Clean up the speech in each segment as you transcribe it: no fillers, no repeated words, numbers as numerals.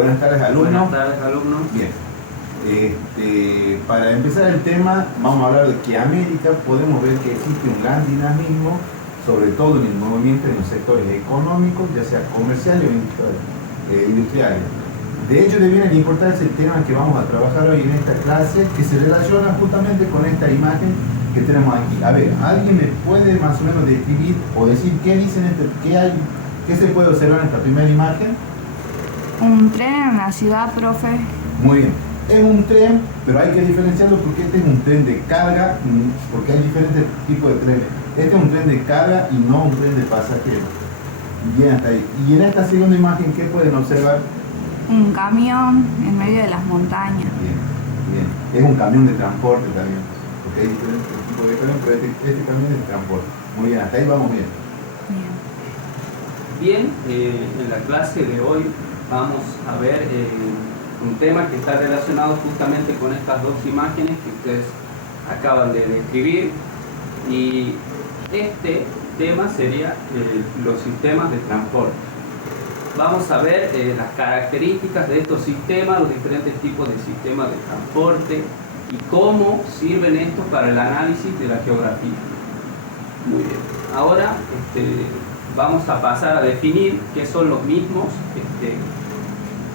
Buenas tardes, alumnos. Buenas tardes, alumnos. Bien. Para empezar el tema, vamos a hablar de que América podemos ver que existe un gran dinamismo, sobre todo en el movimiento en los sectores económicos, ya sea comerciales o industriales. De hecho, debiera importarse el tema que vamos a trabajar hoy en esta clase, que se relaciona justamente con esta imagen que tenemos aquí. A ver, ¿alguien me puede más o menos describir o decir qué dicen qué se puede observar en esta primera imagen? Un tren en la ciudad, profe. Muy bien. Es un tren, pero hay que diferenciarlo porque este es un tren de carga, porque hay diferentes tipos de trenes. Este es un tren de carga y no un tren de pasajeros. Bien, hasta ahí. Y en esta segunda imagen, ¿qué pueden observar? Un camión en medio de las montañas. Bien, bien. Es un camión de transporte también, porque hay diferentes tipos de camión, pero este camión es de transporte. Muy bien, hasta ahí vamos bien. Bien, en la clase de hoy vamos a ver un tema que está relacionado justamente con estas dos imágenes que ustedes acaban de describir, y este tema sería los sistemas de transporte. Vamos a ver las características de estos sistemas, los diferentes tipos de sistemas de transporte y cómo sirven estos para el análisis de la geografía. Muy bien, ahora vamos a pasar a definir qué son los mismos.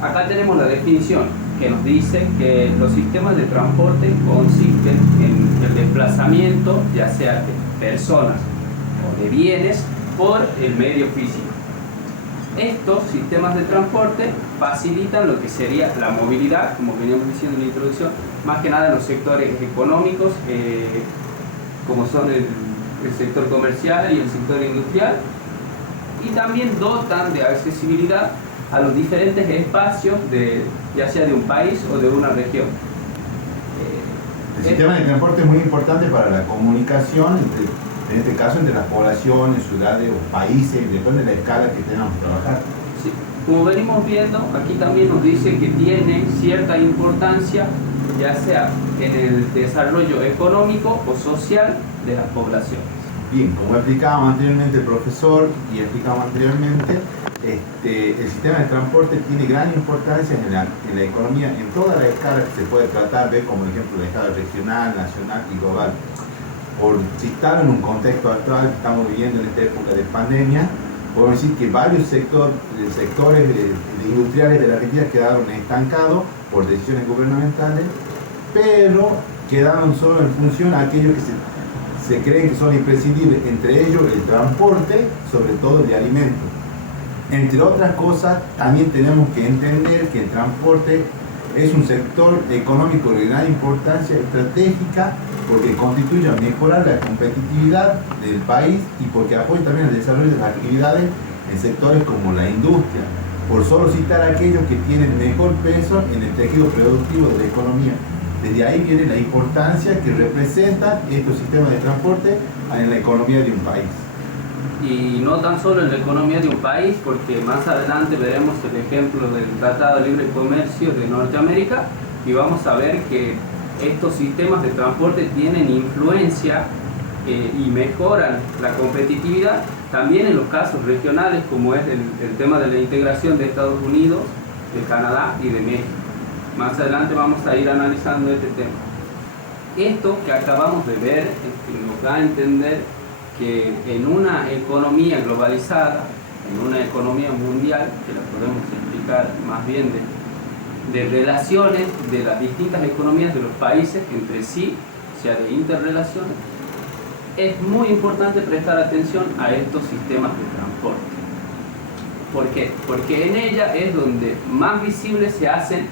Acá tenemos la definición que nos dice que los sistemas de transporte consisten en el desplazamiento, ya sea de personas o de bienes, por el medio físico. Estos sistemas de transporte facilitan lo que sería la movilidad, como veníamos diciendo en la introducción, más que nada en los sectores económicos, como son el sector comercial y el sector industrial, y también dotan de accesibilidad a los diferentes espacios, ya sea de un país o de una región. El sistema de transporte es muy importante para la comunicación, en este caso entre las poblaciones, ciudades o países, depende de la escala que tengamos que trabajar. Sí. Como venimos viendo, aquí también nos dice que tiene cierta importancia, ya sea en el desarrollo económico o social de las poblaciones. Bien, como explicábamos anteriormente el profesor y explicábamos anteriormente, el sistema de transporte tiene gran importancia en la economía, en toda la escala que se puede tratar, ver como ejemplo la escala regional, nacional y global. Por citar en un contexto actual que estamos viviendo en esta época de pandemia, podemos decir que varios sectores industriales de la Argentina quedaron estancados por decisiones gubernamentales, pero quedaron solo en función a aquellos que se creen que son imprescindibles, entre ellos el transporte, sobre todo de alimentos. Entre otras cosas, también tenemos que entender que el transporte es un sector económico de gran importancia estratégica, porque contribuye a mejorar la competitividad del país y porque apoya también el desarrollo de las actividades en sectores como la industria, por solo citar aquellos que tienen mejor peso en el tejido productivo de la economía. Desde ahí viene la importancia que representan estos sistemas de transporte en la economía de un país. Y no tan solo en la economía de un país, porque más adelante veremos el ejemplo del Tratado de Libre Comercio de Norteamérica y vamos a ver que estos sistemas de transporte tienen influencia y mejoran la competitividad también en los casos regionales, como es el tema de la integración de Estados Unidos, de Canadá y de México. Más adelante vamos a ir analizando este tema. Esto que acabamos de ver nos da a entender que en una economía globalizada, en una economía mundial, que la podemos explicar más bien de relaciones de las distintas economías de los países entre sí, o sea, de interrelaciones, es muy importante prestar atención a estos sistemas de transporte. ¿Por qué? Porque en ella es donde más visibles se hacen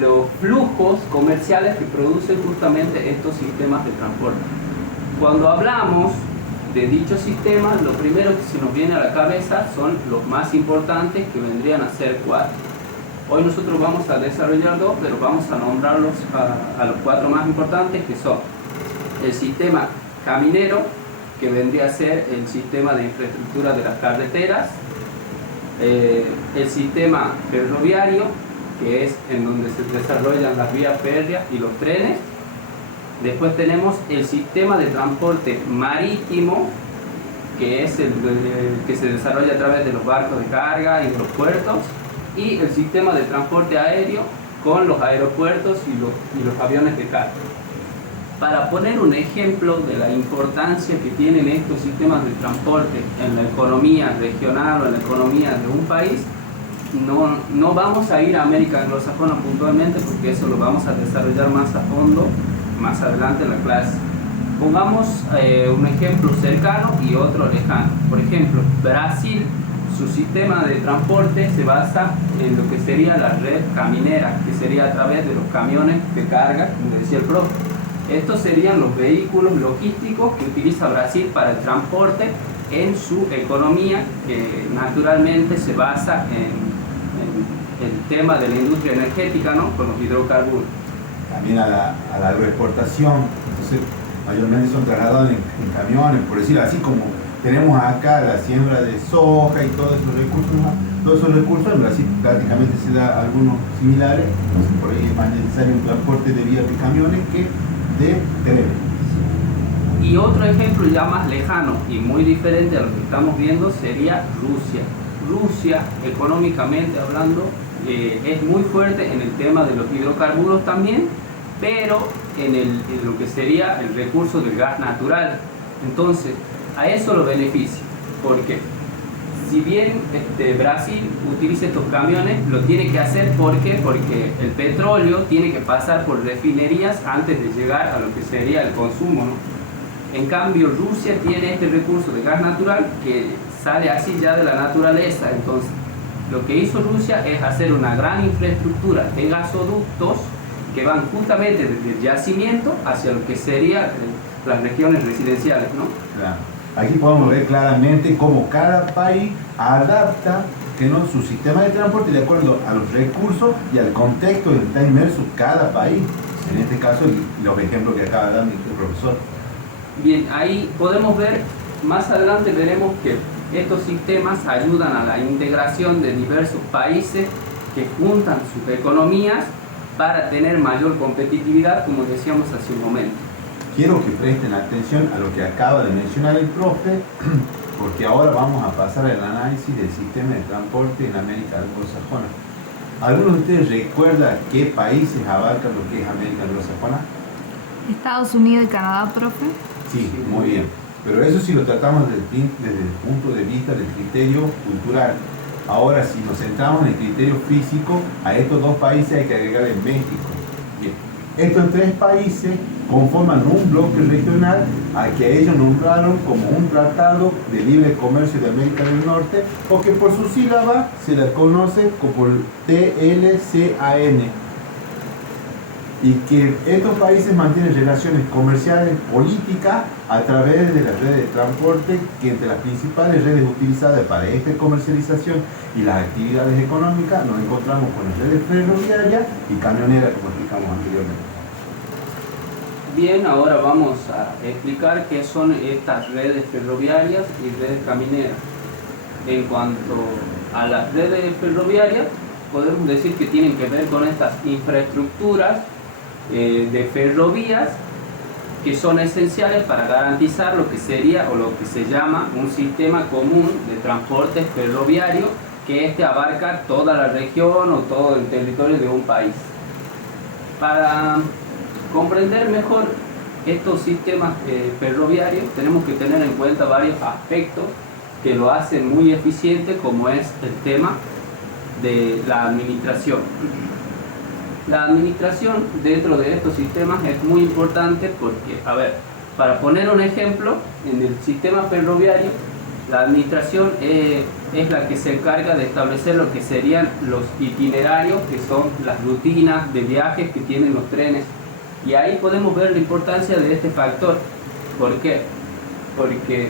los flujos comerciales que producen justamente estos sistemas de transporte. Cuando hablamos de dichos sistemas, lo primero que se nos viene a la cabeza son los más importantes, que vendrían a ser 4. Hoy nosotros vamos a desarrollar 2, pero vamos a nombrarlos a los 4 más importantes, que son el sistema caminero, que vendría a ser el sistema de infraestructura de las carreteras, el sistema ferroviario, que es en donde se desarrollan las vías férreas y los trenes. Después tenemos el sistema de transporte marítimo, que es el que se desarrolla a través de los barcos de carga y de los puertos. y el sistema de transporte aéreo con los aeropuertos y los aviones de carga. Para poner un ejemplo de la importancia que tienen estos sistemas de transporte en la economía regional o en la economía de un país, no vamos a ir a América anglosajona puntualmente, porque eso lo vamos a desarrollar más a fondo más adelante en la clase. Pongamos un ejemplo cercano y otro lejano. Por ejemplo, Brasil, su sistema de transporte se basa en lo que sería la red caminera, que sería a través de los camiones de carga, como decía el profe. Estos serían los vehículos logísticos que utiliza Brasil para el transporte en su economía, que naturalmente se basa en el tema de la industria energética, ¿no? Con los hidrocarburos. También a la agroexportación, entonces mayormente son trasladados en camiones, por decir así, como tenemos acá la siembra de soja y todos esos recursos en Brasil prácticamente se da algunos similares, entonces por ahí es más necesario un transporte de vías de camiones que de trenes. Y otro ejemplo ya más lejano y muy diferente a lo que estamos viendo sería Rusia. Rusia, económicamente hablando, es muy fuerte en el tema de los hidrocarburos también, pero en lo que sería el recurso del gas natural. Entonces, a eso lo beneficia, porque si bien Brasil utiliza estos camiones, lo tiene que hacer porque el petróleo tiene que pasar por refinerías antes de llegar a lo que sería el consumo, ¿no? En cambio, Rusia tiene este recurso de gas natural que sale así ya de la naturaleza. Entonces, lo que hizo Rusia es hacer una gran infraestructura de gasoductos que van justamente desde el yacimiento hacia lo que serían las regiones residenciales, ¿no? Claro. Aquí podemos ver claramente cómo cada país adapta su sistema de transporte de acuerdo a los recursos y al contexto en el que está inmerso cada país. En este caso, los ejemplos que acaba de dar el profesor. Bien, ahí podemos ver, más adelante veremos que estos sistemas ayudan a la integración de diversos países que juntan sus economías para tener mayor competitividad, como decíamos hace un momento. Quiero que presten atención a lo que acaba de mencionar el profe, porque ahora vamos a pasar al análisis del sistema de transporte en América anglosajona. ¿Alguno de ustedes recuerda qué países abarcan lo que es América anglosajona? Estados Unidos y Canadá, profe. Sí, muy bien. Pero eso sí lo tratamos desde el punto de vista del criterio cultural. Ahora, si nos centramos en el criterio físico, a estos dos países hay que agregarle México. Bien. Estos tres países conforman un bloque regional al que ellos nombraron como un tratado de libre comercio de América del Norte, o que por su sílaba se le conoce como TLCAN. Y que estos países mantienen relaciones comerciales, políticas, a través de las redes de transporte, que entre las principales redes utilizadas para esta comercialización y las actividades económicas nos encontramos con las redes ferroviarias y camioneras, como explicamos anteriormente. Bien, ahora vamos a explicar qué son estas redes ferroviarias y redes camineras. En cuanto a las redes ferroviarias, podemos decir que tienen que ver con estas infraestructuras de ferrovías que son esenciales para garantizar lo que sería o lo que se llama un sistema común de transporte ferroviario, que abarca toda la región o todo el territorio de un país. Para comprender mejor estos sistemas ferroviarios, tenemos que tener en cuenta varios aspectos que lo hacen muy eficiente, como es el tema de la administración. La administración dentro de estos sistemas es muy importante porque, para poner un ejemplo, en el sistema ferroviario, la administración es la que se encarga de establecer lo que serían los itinerarios, que son las rutinas de viajes que tienen los trenes. Y ahí podemos ver la importancia de este factor. ¿Por qué? Porque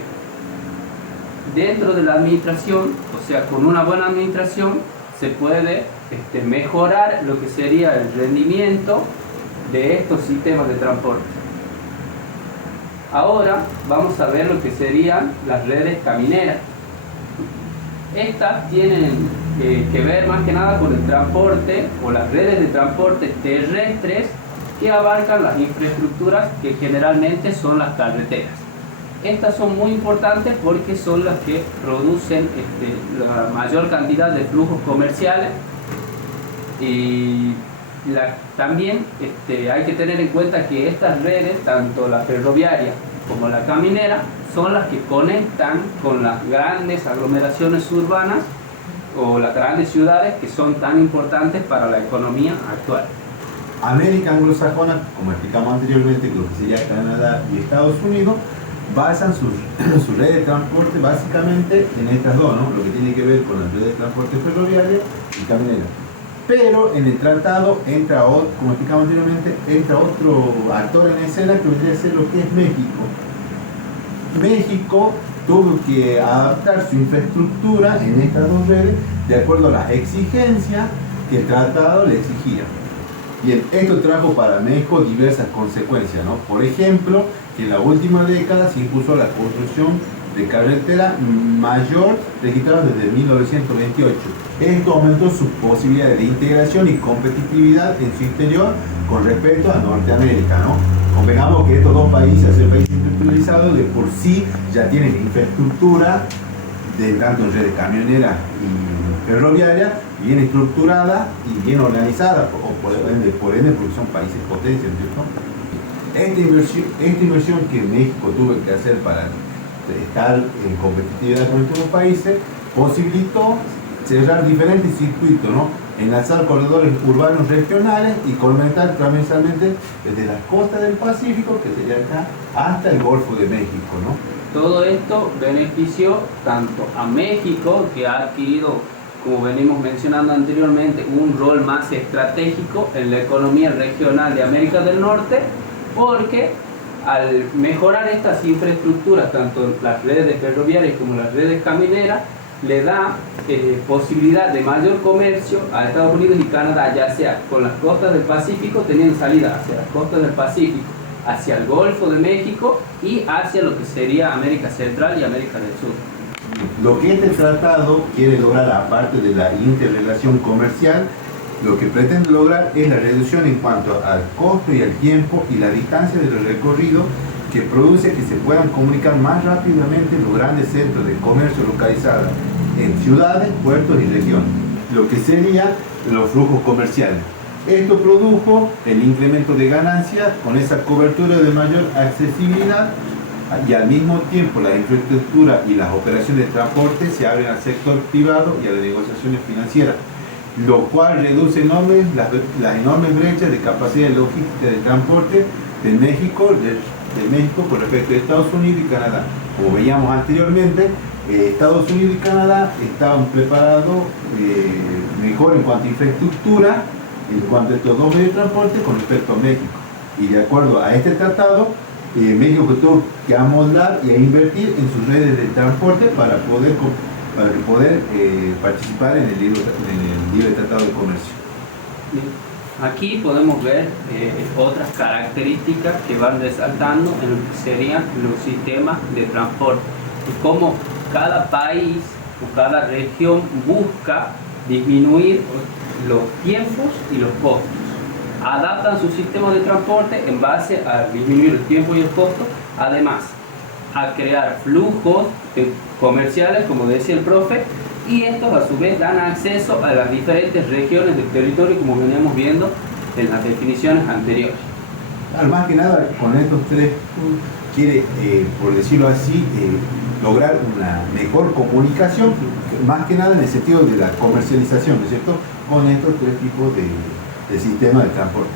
dentro de la administración, o sea, con una buena administración, se puede mejorar lo que sería el rendimiento de estos sistemas de transporte. Ahora vamos a ver lo que serían las redes camineras. Estas tienen que ver más que nada con el transporte o las redes de transporte terrestres que abarcan las infraestructuras que generalmente son las carreteras. Estas son muy importantes porque son las que producen la mayor cantidad de flujos comerciales Y también hay que tener en cuenta que estas redes, tanto la ferroviaria como la caminera, son las que conectan con las grandes aglomeraciones urbanas o las grandes ciudades que son tan importantes para la economía actual. América anglosajona, como explicamos anteriormente, lo que sería Canadá y Estados Unidos, basan su red de transporte básicamente en estas dos, ¿no? Lo que tiene que ver con la red de transporte ferroviaria y caminera. Pero en el tratado entra, como explicamos anteriormente, entra otro actor en escena que vendría a ser lo que es México. México tuvo que adaptar su infraestructura en estas dos redes de acuerdo a las exigencias que el tratado le exigía. Bien, esto trajo para México diversas consecuencias, ¿no? Por ejemplo, que en la última década se impuso la construcción de carretera mayor registrada desde 1928. Esto aumentó sus posibilidades de integración y competitividad en su interior con respecto a Norteamérica, ¿no? Convengamos que estos dos países, al ser países industrializados, de por sí ya tienen infraestructura tanto en redes camionera y ferroviaria bien estructurada y bien organizada, por ende porque son países potencias, ¿cierto? Esta inversión que México tuvo que hacer para estar en competitividad con estos países posibilitó cerrar diferentes circuitos, ¿no? Enlazar corredores urbanos regionales y conectar transversalmente desde las costas del Pacífico, que sería acá, hasta el Golfo de México, ¿no? Todo esto benefició tanto a México, que ha adquirido, como venimos mencionando anteriormente, un rol más estratégico en la economía regional de América del Norte, porque al mejorar estas infraestructuras, tanto las redes ferroviarias como las redes camineras, le da posibilidad de mayor comercio a Estados Unidos y Canadá, ya sea con las costas del Pacífico, teniendo salida hacia las costas del Pacífico, hacia el Golfo de México y hacia lo que sería América Central y América del Sur. Lo que este tratado quiere lograr, aparte de la interrelación comercial, lo que pretende lograr es la reducción en cuanto al costo y al tiempo y la distancia del recorrido, que produce que se puedan comunicar más rápidamente los grandes centros de comercio localizados en ciudades, puertos y regiones, lo que serían los flujos comerciales. Esto produjo el incremento de ganancias con esa cobertura de mayor accesibilidad, y al mismo tiempo la infraestructura y las operaciones de transporte se abren al sector privado y a las negociaciones financieras, lo cual reduce las enormes brechas de capacidad logística de transporte de México con respecto a Estados Unidos y Canadá. Como veíamos anteriormente, Estados Unidos y Canadá estaban preparados mejor en cuanto a infraestructura, en cuanto a estos dos medios de transporte con respecto a México. Y de acuerdo a este tratado, México tuvo que amoldar y a invertir en sus redes de transporte para poder participar en el libre tratado de comercio. Aquí podemos ver otras características que van resaltando en lo que serían los sistemas de transporte y cómo cada país o cada región busca disminuir los tiempos y los costos. Adaptan su sistema de transporte en base a disminuir el tiempo y el costo, además a crear flujos comerciales, como decía el profe, y estos a su vez dan acceso a las diferentes regiones del territorio, como veníamos viendo en las definiciones anteriores. Más que nada, con estos tres quiere, por decirlo así, lograr una mejor comunicación, más que nada en el sentido de la comercialización, ¿no es cierto?, con estos tres tipos de sistemas de transporte.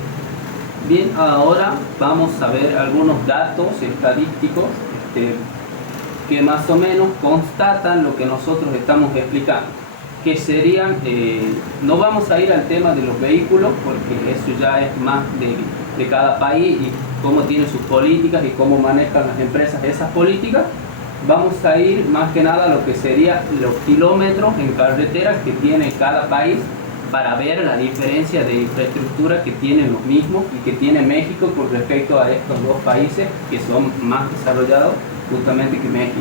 Bien, ahora vamos a ver algunos datos estadísticos que más o menos constatan lo que nosotros estamos explicando, que serían, no vamos a ir al tema de los vehículos porque eso ya es más de cada país y cómo tiene sus políticas y cómo manejan las empresas esas políticas. Vamos a ir más que nada a lo que serían los kilómetros en carretera que tiene cada país, para ver la diferencia de infraestructura que tienen los mismos y que tiene México con respecto a estos dos países que son más desarrollados justamente que México.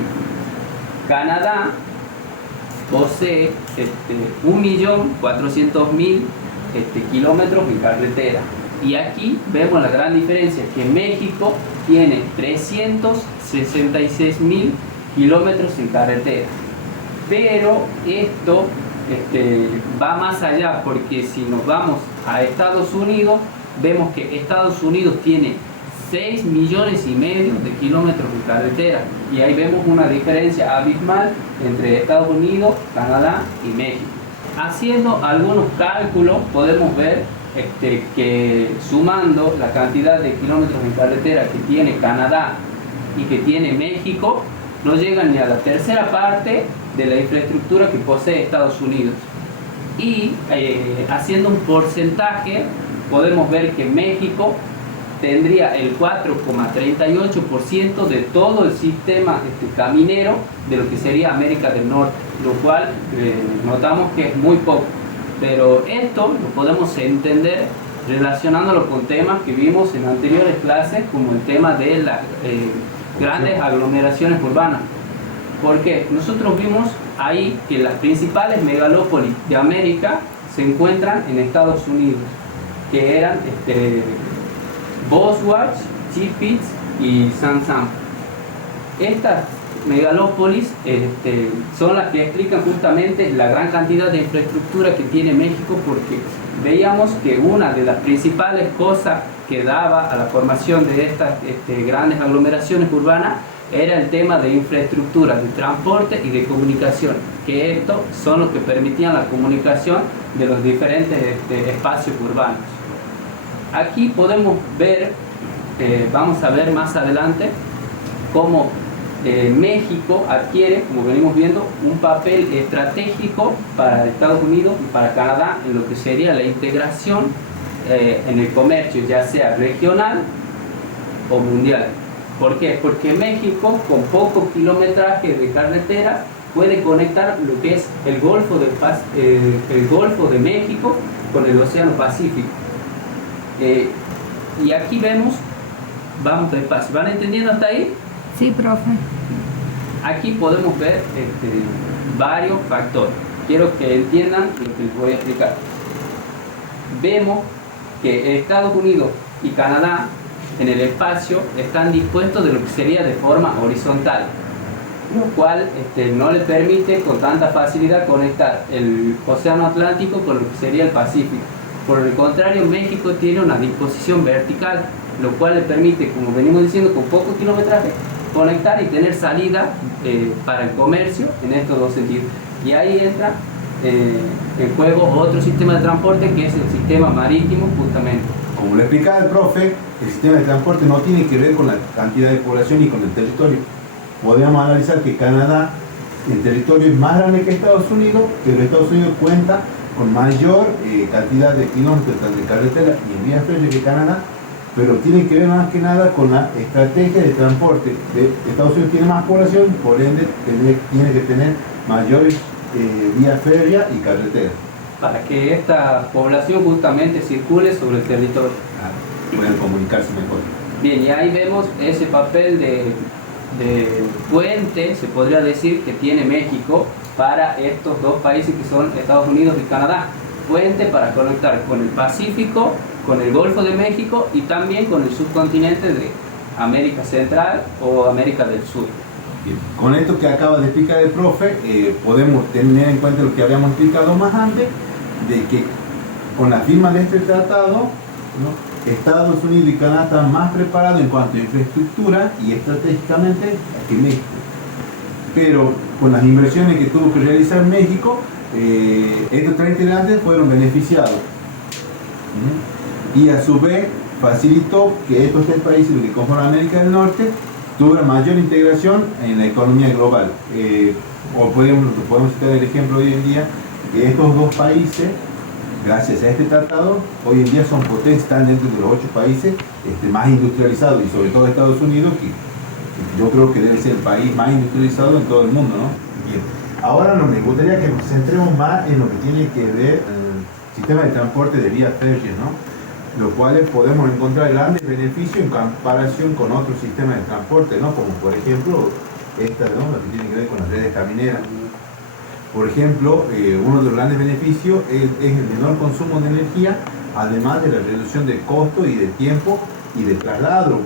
Canadá posee 1.400.000 kilómetros en carretera, y aquí vemos la gran diferencia, que México tiene 366.000 kilómetros en carretera, pero esto va más allá, porque si nos vamos a Estados Unidos, vemos que Estados Unidos tiene 6 millones y medio de kilómetros de carretera, y ahí vemos una diferencia abismal entre Estados Unidos, Canadá y México. Haciendo algunos cálculos podemos ver que sumando la cantidad de kilómetros de carretera que tiene Canadá y que tiene México, no llegan ni a la tercera parte de la infraestructura que posee Estados Unidos. Y haciendo un porcentaje, podemos ver que México tendría el 4,38% de todo el sistema caminero de lo que sería América del Norte, lo cual notamos que es muy poco. Pero esto lo podemos entender relacionándolo con temas que vimos en anteriores clases, como el tema de las grandes aglomeraciones urbanas. Porque nosotros vimos ahí que las principales megalópolis de América se encuentran en Estados Unidos, que eran Boswatch, Tiflis y San Sam. Estas megalópolis son las que explican justamente la gran cantidad de infraestructura que tiene México, porque veíamos que una de las principales cosas que daba a la formación de estas grandes aglomeraciones urbanas era el tema de infraestructura, de transporte y de comunicación, que estos son los que permitían la comunicación de los diferentes espacios urbanos. Aquí podemos ver, vamos a ver más adelante, cómo México adquiere, como venimos viendo, un papel estratégico para Estados Unidos y para Canadá en lo que sería la integración en el comercio, ya sea regional o mundial. ¿Por qué? Porque México, con poco kilometraje de carretera, puede conectar lo que es el Golfo de México con el Océano Pacífico. Y aquí vemos, vamos despacio, ¿van entendiendo hasta ahí? Sí, profe. Aquí podemos ver varios factores. Quiero que entiendan lo que les voy a explicar. Vemos que Estados Unidos y Canadá en el espacio están dispuestos de lo que sería de forma horizontal, lo cual no les permite con tanta facilidad conectar el Océano Atlántico con lo que sería el Pacífico. Por el contrario, México tiene una disposición vertical, lo cual le permite, como venimos diciendo, con poco kilometraje, conectar y tener salida para el comercio en estos dos sentidos. Y ahí entra en juego otro sistema de transporte, que es el sistema marítimo, justamente. Como le explicaba el profe, el sistema de transporte no tiene que ver con la cantidad de población y con el territorio. Podríamos analizar que Canadá, el territorio es más grande que Estados Unidos, pero Estados Unidos cuenta con mayor cantidad de kilómetros de carretera y en vías férreas que Canadá, pero tiene que ver más que nada con la estrategia de transporte. Estados Unidos tiene más población, por ende tiene que tener mayores vías férreas y carreteras. Para que esta población justamente circule sobre el territorio. Pueden comunicarse mejor. Bien, y ahí vemos ese papel de puente, se podría decir, que tiene México para estos dos países que son Estados Unidos y Canadá. Puente para conectar con el Pacífico, con el Golfo de México y también con el subcontinente de América Central o América del Sur. Bien. Con esto que acaba de explicar el profe, podemos tener en cuenta lo que habíamos explicado más antes, de que con la firma de este tratado, ¿no?, Estados Unidos y Canadá están más preparados en cuanto a infraestructura y estratégicamente que México. Pero con las inversiones que tuvo que realizar México, estos tres integrantes fueron beneficiados. Y a su vez facilitó que estos tres países que conforman América del Norte tuvieran mayor integración en la economía global. O podemos citar el ejemplo hoy en día que estos dos países, gracias a este tratado, hoy en día son potencias, están dentro de los 8 países más industrializados, y sobre todo Estados Unidos, que yo creo que debe ser el país más industrializado en todo el mundo, ¿no? Bien. Ahora me gustaría que nos centremos más en lo que tiene que ver el sistema de transporte de vías férreas, ¿no?, los cuales podemos encontrar grandes beneficios en comparación con otros sistemas de transporte, ¿no?, como por ejemplo esta, ¿no?, lo que tiene que ver con las redes camineras. Por ejemplo, uno de los grandes beneficios es el menor consumo de energía, además de la reducción de costo y de tiempo y de traslado,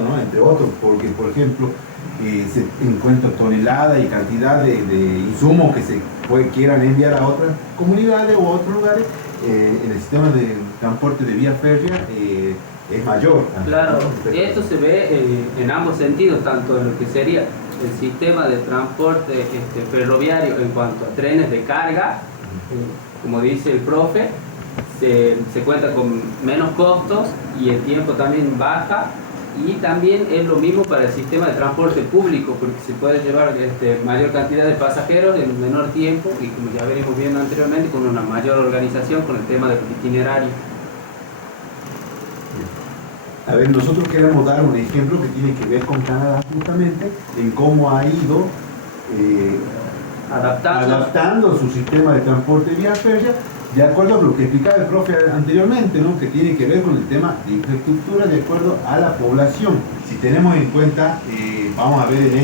¿no?, entre otros, porque por ejemplo se encuentra tonelada y cantidad de insumos que quieran enviar a otras comunidades o a otros lugares, en el sistema de transporte de vía férrea es mayor. Claro, esto se ve en ambos sentidos, tanto en lo que sería el sistema de transporte ferroviario en cuanto a trenes de carga, como dice el profe, se cuenta con menos costos y el tiempo también baja, y también es lo mismo para el sistema de transporte público, porque se puede llevar mayor cantidad de pasajeros en un menor tiempo y, como ya venimos viendo anteriormente, con una mayor organización con el tema del itinerario. A ver, nosotros queremos dar un ejemplo que tiene que ver con Canadá, justamente en cómo ha ido adaptando su sistema de transporte vía férrea, de acuerdo a lo que explicaba el profe anteriormente, ¿no? Que tiene que ver con el tema de infraestructura de acuerdo a la población. Si tenemos en cuenta, vamos a ver en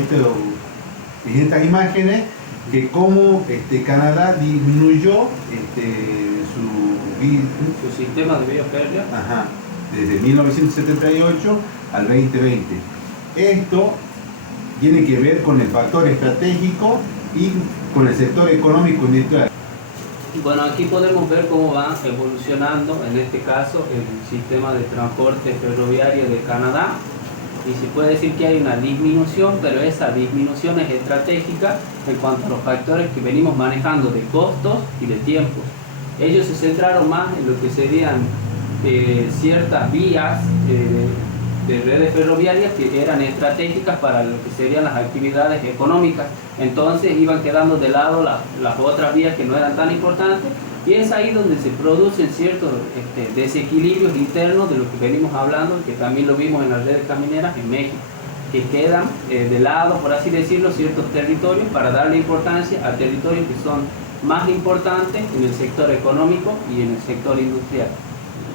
estas imágenes, que cómo Canadá disminuyó su sistema de vía férrea. Ajá, desde 1978 al 2020. Esto tiene que ver con el factor estratégico y con el sector económico industrial. Bueno, aquí podemos ver cómo va evolucionando, en este caso, el sistema de transporte ferroviario de Canadá, y se puede decir que hay una disminución, pero esa disminución es estratégica en cuanto a los factores que venimos manejando de costos y de tiempos. Ellos se centraron más en lo que serían ciertas vías de redes ferroviarias que eran estratégicas para lo que serían las actividades económicas. Entonces iban quedando de lado las otras vías que no eran tan importantes, y es ahí donde se producen ciertos desequilibrios internos de lo que venimos hablando, que también lo vimos en las redes camineras en México, que quedan de lado, por así decirlo, ciertos territorios para darle importancia a territorios que son más importantes en el sector económico y en el sector industrial.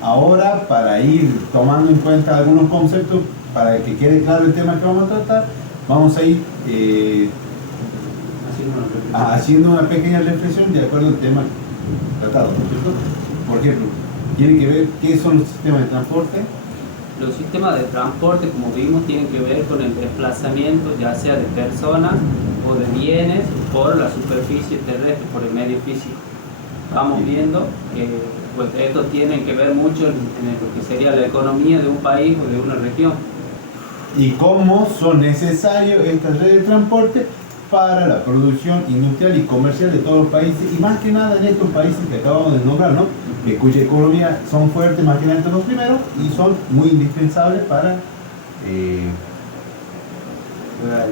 Ahora, para ir tomando en cuenta algunos conceptos, para que quede claro el tema que vamos a tratar, vamos a ir haciendo una pequeña reflexión de acuerdo al tema tratado, ¿no es cierto? Por ejemplo, tiene que ver qué son los sistemas de transporte. Los sistemas de transporte, como vimos, tienen que ver con el desplazamiento, ya sea de personas o de bienes, por la superficie terrestre, por el medio físico. Vamos viendo que pues, estos tienen que ver mucho en lo que sería la economía de un país o de una región. Y cómo son necesarios estas redes de transporte para la producción industrial y comercial de todos los países, y más que nada en estos países que acabamos de nombrar, ¿no? Cuya economía son fuertes, más que nada entre los primeros, y son muy indispensables para el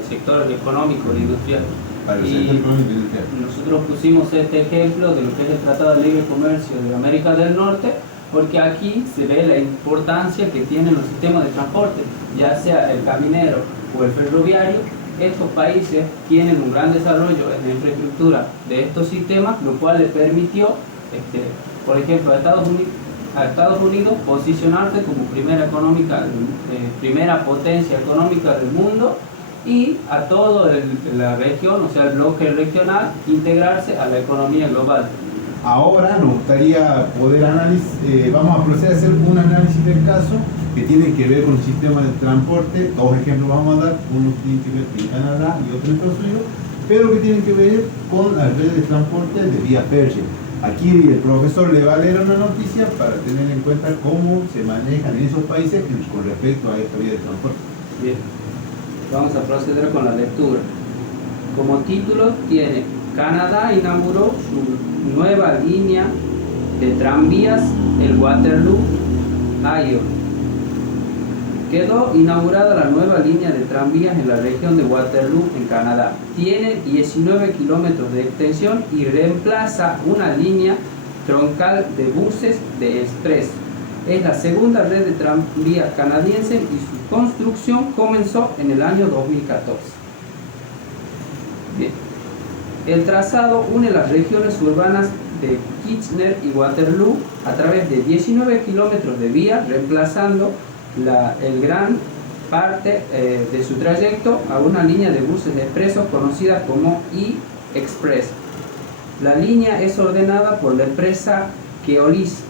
sector económico e industrial. Para el sector económico e industrial. Nosotros pusimos este ejemplo de lo que es el Tratado de Libre Comercio de América del Norte, porque aquí se ve la importancia que tienen los sistemas de transporte, ya sea el caminero o el ferroviario. Estos países tienen un gran desarrollo en la infraestructura de estos sistemas, lo cual le permitió, por ejemplo, a Estados Unidos posicionarse como primera potencia económica del mundo, y a toda la región, o sea, el bloque regional, integrarse a la economía global. Ahora nos gustaría poder analizar, vamos a proceder a hacer un análisis del caso que tiene que ver con el sistema de transporte. Dos ejemplos vamos a dar, uno tiene que ver en Canadá y otro en Estados Unidos, pero que tienen que ver con las redes de transporte de vía férrea. Aquí el profesor le va a leer una noticia para tener en cuenta cómo se manejan en esos países con respecto a esta vía de transporte. Bien, vamos a proceder con la lectura. Como título tiene: Canadá inauguró su nueva línea de tranvías en Waterloo, Ohio. Quedó inaugurada la nueva línea de tranvías en la región de Waterloo, en Canadá. Tiene 19 kilómetros de extensión y reemplaza una línea troncal de buses de express. Es la segunda red de tranvías canadiense y su construcción comenzó en el año 2014. Bien. El trazado une las regiones urbanas de Kitchener y Waterloo a través de 19 kilómetros de vía, reemplazando el gran parte de su trayecto a una línea de buses expresos conocida como E-Express. La línea es ordenada por la empresa Keolis,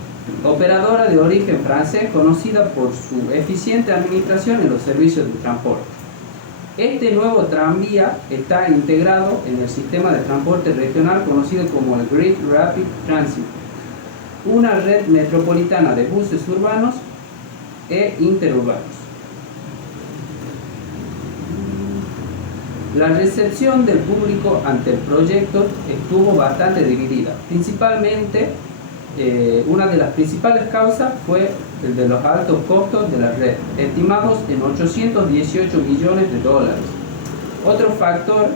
operadora de origen francés conocida por su eficiente administración en los servicios de transporte. Este nuevo tranvía está integrado en el sistema de transporte regional conocido como el Great Rapid Transit, una red metropolitana de buses urbanos e interurbanos. La recepción del público ante el proyecto estuvo bastante dividida. Principalmente, una de las principales causas fue el de los altos costos de la red, estimados en 818 millones de dólares. Otro factor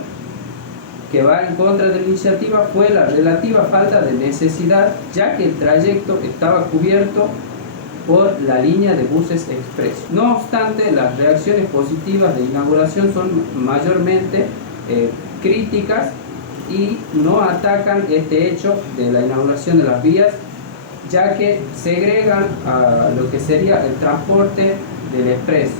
que va en contra de la iniciativa fue la relativa falta de necesidad, ya que el trayecto estaba cubierto por la línea de buses express. No obstante, las reacciones positivas de inauguración son mayormente críticas y no atacan este hecho de la inauguración de las vías, ya que segregan a lo que sería el transporte del expreso.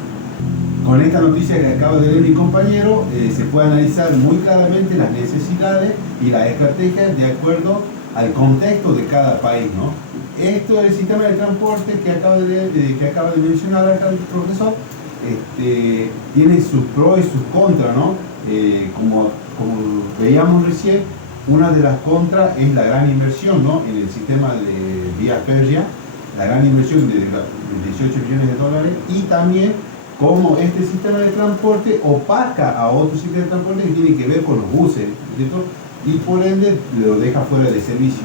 Con esta noticia que acaba de leer mi compañero, se puede analizar muy claramente las necesidades y las estrategias de acuerdo al contexto de cada país, ¿no? Esto del sistema de transporte que acaba de mencionar acá el profesor, tiene sus pros y sus contras, ¿no? Como veíamos recién, una de las contras es la gran inversión, ¿no? En el sistema de vía férrea, la gran inversión de 18 millones de dólares, y también cómo este sistema de transporte opaca a otro sistema de transporte que tiene que ver con los buses, ¿cierto? Y por ende lo deja fuera de servicio.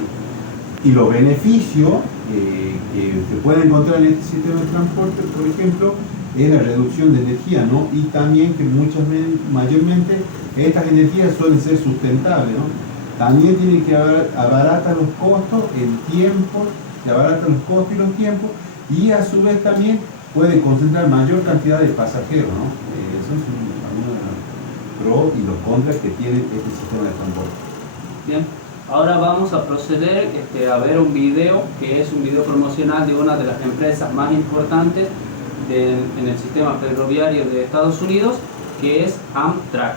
Y los beneficios que se pueden encontrar en este sistema de transporte, por ejemplo, es la reducción de energía, ¿no? Y también que mayormente estas energías suelen ser sustentables, ¿no? También tiene que abaratar los costos, el tiempo, se abaratan los costos y los tiempos, y a su vez también puede concentrar mayor cantidad de pasajeros, ¿no? Esos son algunos de los pros y los contras que tiene este sistema de transporte. Bien, ahora vamos a proceder a ver un video que es un video promocional de una de las empresas más importantes en el sistema ferroviario de Estados Unidos, que es Amtrak.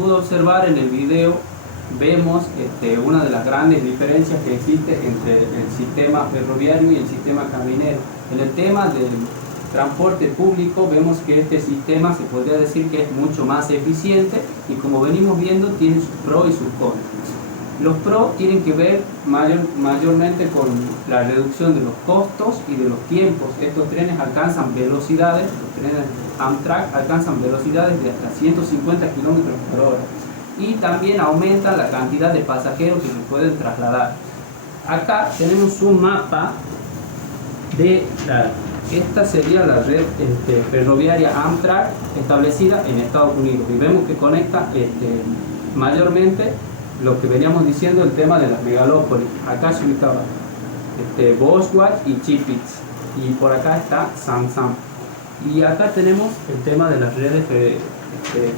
pudo observar en el video, vemos una de las grandes diferencias que existe entre el sistema ferroviario y el sistema caminero. En el tema del transporte público vemos que este sistema se podría decir que es mucho más eficiente y, como venimos viendo, tiene sus pros y sus contras. Los pros tienen que ver mayormente con la reducción de los costos y de los tiempos. Estos trenes alcanzan velocidades, los trenes Amtrak alcanzan velocidades de hasta 150 kilómetros por hora. Y también aumenta la cantidad de pasajeros que se pueden trasladar. Acá tenemos un mapa de esta sería la red ferroviaria Amtrak establecida en Estados Unidos, y vemos que conecta mayormente lo que veníamos diciendo, el tema de las megalópolis. Acá se ubicaba Boswell y Chipitz, y por acá está Sam. Y acá tenemos el tema de las redes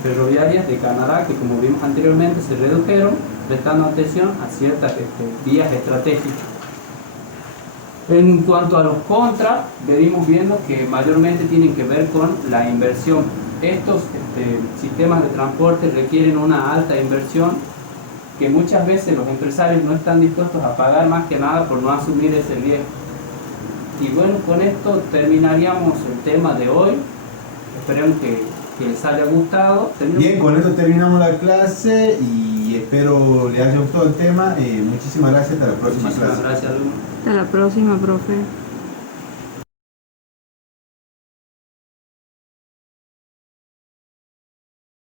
ferroviarias de Canadá, que, como vimos anteriormente, se redujeron prestando atención a ciertas vías estratégicas. En cuanto a los contras, venimos viendo que mayormente tienen que ver con la inversión. Estos sistemas de transporte requieren una alta inversión que muchas veces los empresarios no están dispuestos a pagar, más que nada por no asumir ese riesgo. Y bueno, con esto terminaríamos el tema de hoy. Esperemos que les haya gustado. Bien, con esto terminamos la clase y espero les haya gustado el tema. Muchísimas gracias, hasta la próxima clase. Muchísimas gracias, alumno. Hasta la próxima, profe.